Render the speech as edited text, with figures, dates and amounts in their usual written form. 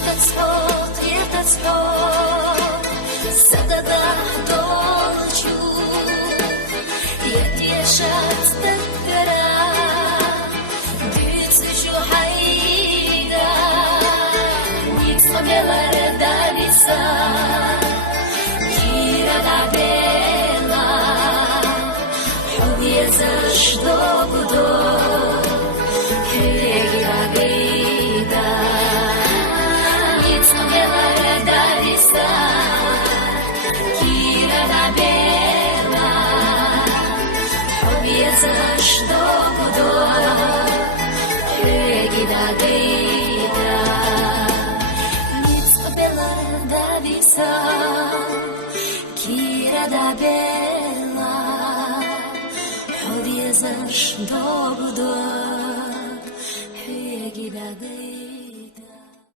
Irtac-hod, sadada dolču, yetieşat takkara, düzüşü hayda, nitsabelar davisa, kira da bela, hubje zašto budo, kira gejda. Kira da bela, objezaš do budo, regida gejda. Nic bela da visa, kira da bela, objezaš do budo.